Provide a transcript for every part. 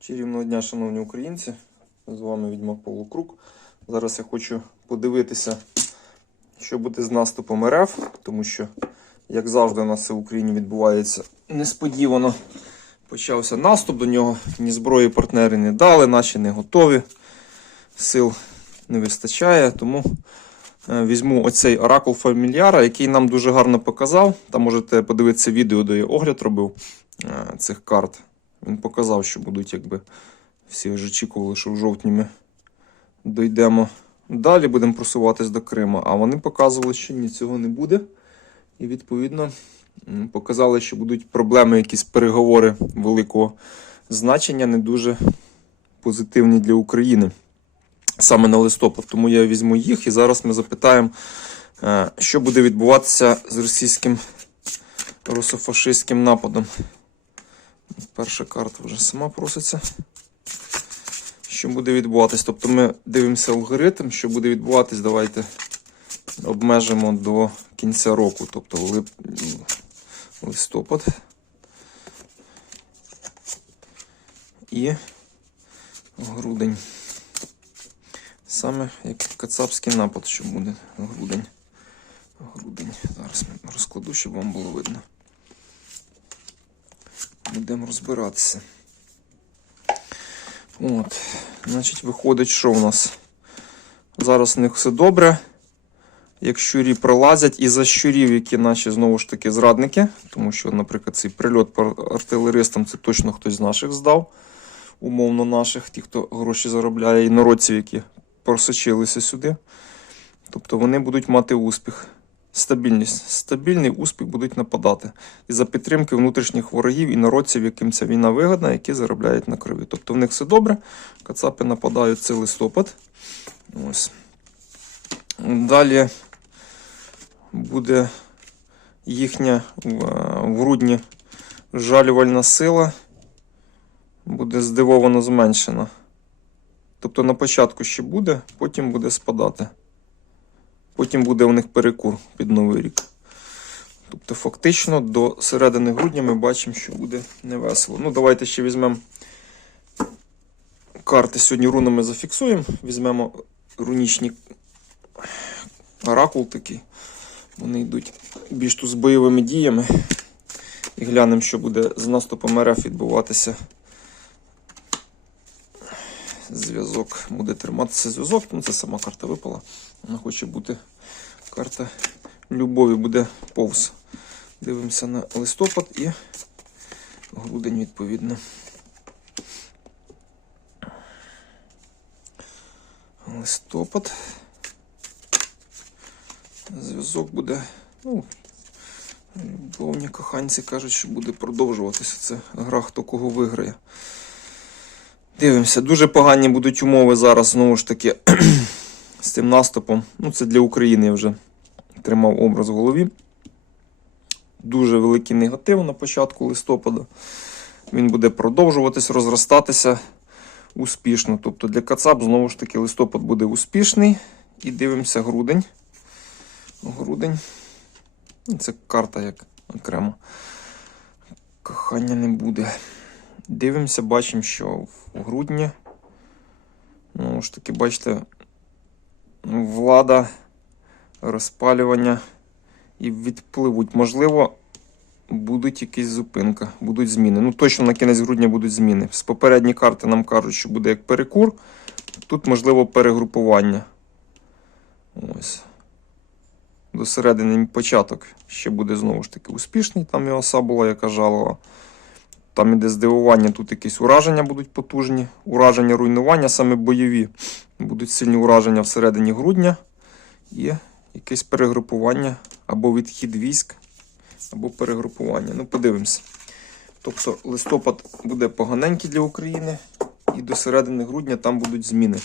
Чарівного дня, шановні українці. З вами Відьмак Павло Крук. Зараз я хочу подивитися, що буде з наступом РФ, тому що, як завжди, у нас в Україні відбувається несподівано. Почався наступ до нього. Ні зброї партнери не дали, наші не готові. Сил не вистачає. Тому е, візьму оцей оракул фамільяра, який нам дуже гарно показав. Там можете подивитися відео, де я огляд робив е, цих карт. Він показав, що будуть, якби всі ж очікували, що в жовтні ми дійдемо далі, будемо просуватись до Криму. А вони показували, що ні, цього не буде. І відповідно показали, що будуть проблеми, якісь переговори великого значення, не дуже позитивні для України. Саме на листопад. Тому я візьму їх і зараз ми запитаємо, е, що буде відбуватися з російським русофашистським нападом. Перша карта вже сама проситься. Що буде відбуватись? Тобто ми дивимося алгоритм, що буде відбуватись, давайте обмежимо до кінця року, тобто лип... листопад. І грудень. Саме як кацапський напад, що буде грудень. Грудень. Зараз розкладу, щоб вам було видно. Будемо розбиратися. От. Значить, виходить, що в нас? Зараз в них все добре. Як щурі пролазять, і за щурів, які наші знову ж таки зрадники, тому що, наприклад, цей прильот по артилеристам це точно хтось з наших здав, умовно наших, ті, хто гроші заробляє, і народців, які просочилися сюди. Тобто вони будуть мати успіх. Стабільність. Стабільний успіх будуть нападати. І за підтримки внутрішніх ворогів і народців, яким ця війна вигодна, які заробляють на крові. Тобто в них все добре. Кацапи нападають це листопад. Ось. Далі буде їхня в в грудні жалювальна сила. Буде здивовано зменшена. Тобто на початку ще буде, потім буде спадати. Потім буде у них перекур під Новий рік. Тобто, фактично, до середини грудня ми бачимо, що буде невесело. Ну, давайте ще візьмемо карти. Сьогодні рунами зафіксуємо. Візьмемо рунічні оракул такий. Вони йдуть більш тут з бойовими діями. І глянемо, що буде з наступом РФ відбуватися. Зв'язок буде триматися зв'язок. Ну, це сама карта випала. Вона хоче бути карта любові, буде повз. Дивимося на листопад і грудень відповідно. Листопад. Зв'язок буде. Ну, любовні коханці кажуть, що буде продовжуватися. Це гра, хто кого виграє. Дивимося, дуже погані будуть умови зараз, знову ж таки, з цим наступом. Ну, це для України я вже тримав образ в голові. Дуже великий негатив на початку листопада. Він буде продовжуватись, розростатися успішно. Тобто для Кацап, знову ж таки, листопад буде успішний. І дивимося грудень. Грудень. Це карта як окремо. Кохання не буде. Дивимося, бачимо, що в грудні, ну ж таки, бачите, влада, розпалювання і відпливуть. Можливо, будуть якісь зупинка, будуть зміни. Ну, точно на кінець грудня будуть зміни. З попередні карти нам кажуть, що буде як перекур. Тут, можливо, перегрупування. Ось. До середини початок ще буде знову ж таки успішний. Там і оса була, яка жалова. Там іде здивування, тут якісь ураження будуть потужні, ураження, руйнування, саме бойові. Будуть сильні ураження всередині грудня і якесь перегрупування або відхід військ, або перегрупування. Ну, подивимося. Тобто листопад буде поганенький для України, і до середини грудня там будуть зміни.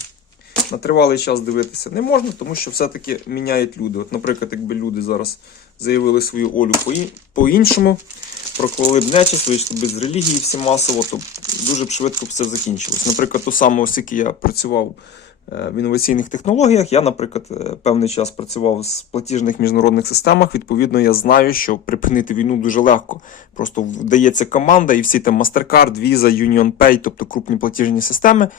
На тривалий час дивитися не можна, тому що все-таки міняють люди. От, наприклад, якби люди зараз заявили свою Олю по- проклали б нечисть, вийшли б з релігії всі масово, то дуже б швидко б все закінчилось. Наприклад, ту саму, оскільки я працював е, в інноваційних технологіях. Я, наприклад, е, певний час працював з платіжних міжнародних системах. Відповідно, я знаю, що припинити війну дуже легко. Просто вдається команда, і всі там MasterCard, Visa, UnionPay, тобто крупні платіжні системи,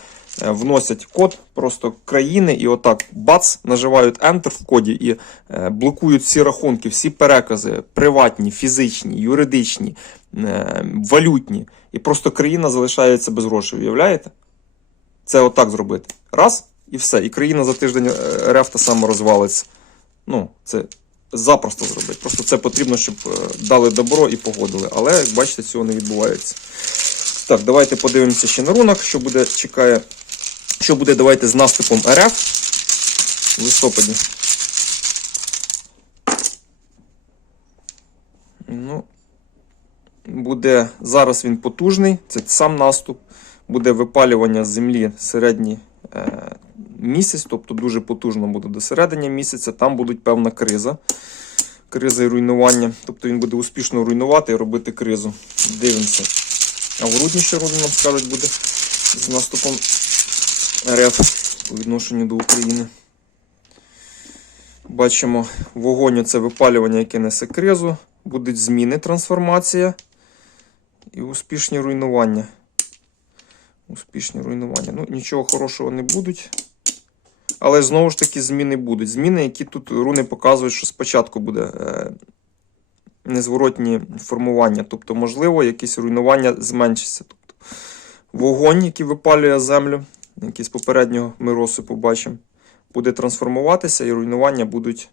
вносять код просто країни, і отак бац, наживають Enter в коді і е, блокують всі рахунки, всі перекази, приватні, фізичні, юридичні, е, валютні. І просто країна залишається без грошей. Уявляєте? Це отак зробити. Раз і все. І країна за тиждень е, РФ та сама розвалиться. Ну, це запросто зробити. Просто це потрібно, щоб е, дали добро і погодили. Але, як бачите, цього не відбувається. Так, давайте подивимося ще на рунок, що буде чекає. Що буде, давайте з наступом РФ в листопаді. Ну, буде зараз він потужний, це сам наступ. Буде випалювання землі середній е, місяць, тобто дуже потужно буде до середини місяця. Там буде певна криза. Криза і руйнування. Тобто він буде успішно руйнувати і робити кризу. Дивимося. А в грудні ще грудні нам скажуть буде з наступом РФ по відношенню до України. Бачимо вогонь це випалювання, яке несе кризу. Будуть зміни, трансформація і успішні руйнування. Успішні руйнування. Ну, нічого хорошого не будуть. Але знову ж таки зміни будуть. Зміни, які тут руни показують, що спочатку буде е, незворотні формування. Тобто, можливо, якесь руйнування зменшиться. Тобто, вогонь, який випалює землю, який з попереднього ми розсипу побачимо, буде трансформуватися, і руйнування будуть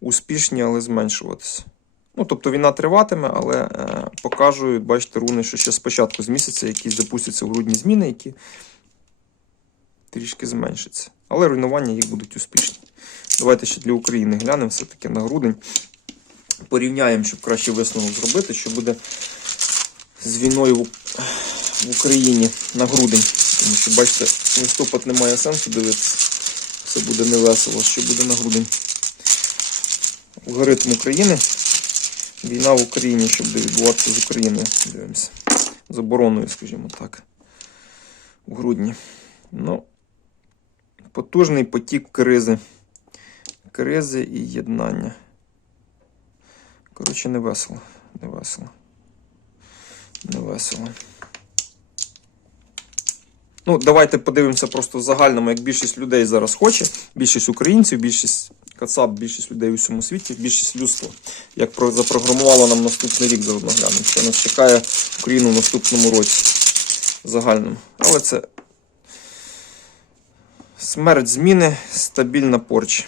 успішні, але зменшуватися. Ну, тобто війна триватиме, але е, покажуть, бачите, руни, що ще спочатку з місяця, які запустяться в грудні зміни, які трішки зменшаться. Але руйнування їх будуть успішні. Давайте ще для України глянемо все-таки на грудень. Порівняємо, щоб краще висновок зробити, що буде з війною в Україні на грудень. Тому що, бачите, листопад немає сенсу дивитися. Це буде невесело, що буде на грудень. Алгоритм України. Війна в Україні, що буде відбуватися з Україною. Дивимося. З обороною, скажімо так. У грудні. Ну, потужний потік кризи. Кризи і єднання. Коротше, не весело. Не весело. Не весело. Ну, давайте подивимося просто в загальному, як більшість людей зараз хоче. Більшість українців, більшість кацап, більшість людей у всьому світі, більшість людства. Як про- запрограмувало нам наступний рік заодно глянемо. Що нас чекає Україну в наступному році. Загальному. Але це смерть зміни, стабільна порч.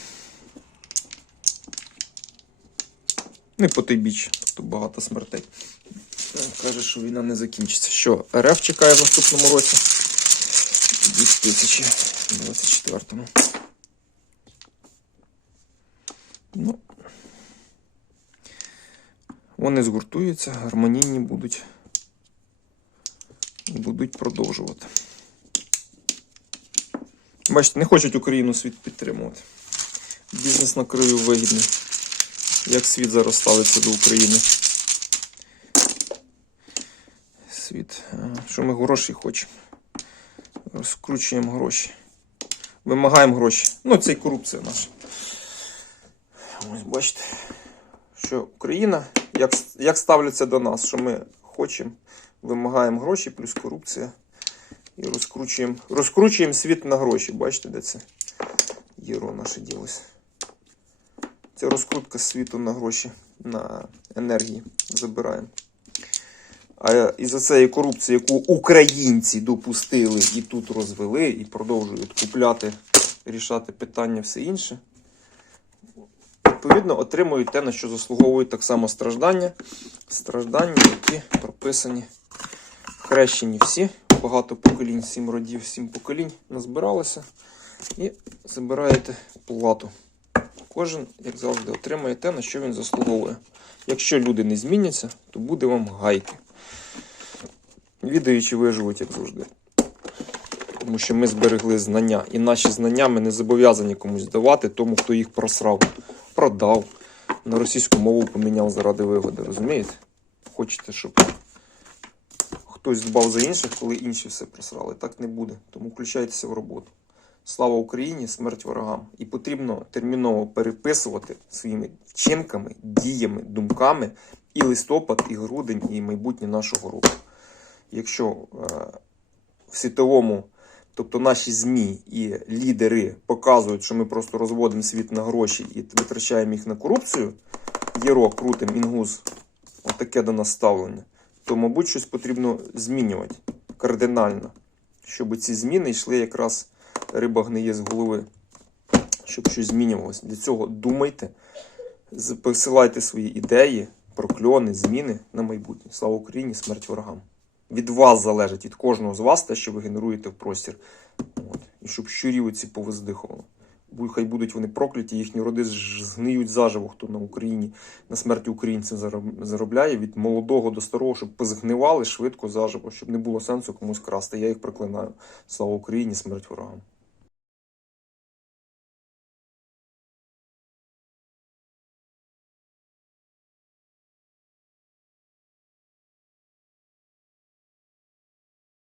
Ну і потойбіч, тобто багато смертей. Каже, що війна не закінчиться. Що, РФ чекає в наступному році? У 2024. Ну, вони згуртуються, гармонійні будуть. Будуть продовжувати. Бачите, не хочуть Україну світ підтримувати. Бізнес на краю вигідний. Як світ зараз ставиться до України? Світ. Що ми гроші хочемо? Розкручуємо гроші. Вимагаємо гроші. Ну, це і корупція наша. Ось бачите, що Україна, як, як ставляться до нас, що ми хочемо, вимагаємо гроші, плюс корупція. І розкручуємо, розкручуємо світ на гроші. Бачите, де це євро наше ділося. Це розкрутка світу на гроші, на енергії забираємо. А із-за цієї корупції, яку українці допустили і тут розвели, і продовжують купляти, рішати питання, все інше, відповідно, отримують те, на що заслуговують так само страждання. Страждання, які прописані, хрещені всі, багато поколінь, сім родів, сім поколінь назбиралося. І забираєте плату. Кожен, як завжди, отримує те, на що він заслуговує. Якщо люди не зміняться, то буде вам гайки. Відаючи виживуть, як завжди. Тому що ми зберегли знання. І наші знання ми не зобов'язані комусь давати, тому хто їх просрав, продав, на російську мову поміняв заради вигоди. Розумієте? Хочете, щоб хтось дбав за інших, коли інші все просрали. Так не буде. Тому включайтеся в роботу. Слава Україні, смерть ворогам. І потрібно терміново переписувати своїми вчинками, діями, думками і листопад, і грудень, і майбутнє нашого року. Якщо е, в світовому, тобто наші ЗМІ і лідери показують, що ми просто розводимо світ на гроші і витрачаємо їх на корупцію, єро, крутим, інгуз, отаке до нас ставлення, то, мабуть, щось потрібно змінювати кардинально, щоб ці зміни йшли якраз риба гниє з голови, щоб щось змінювалося. Для цього думайте, посилайте свої ідеї, прокльони, зміни на майбутнє. Слава Україні, смерть ворогам. Від вас залежить, від кожного з вас, те, що ви генеруєте в простір. От. І щоб щурів ці повиздихували. Хай будуть вони прокляті, їхні роди згниють заживо, хто на Україні на смерті українців заробляє від молодого до старого, щоб позгнивали швидко заживо, щоб не було сенсу комусь красти. Я їх проклинаю. Слава Україні, смерть ворогам.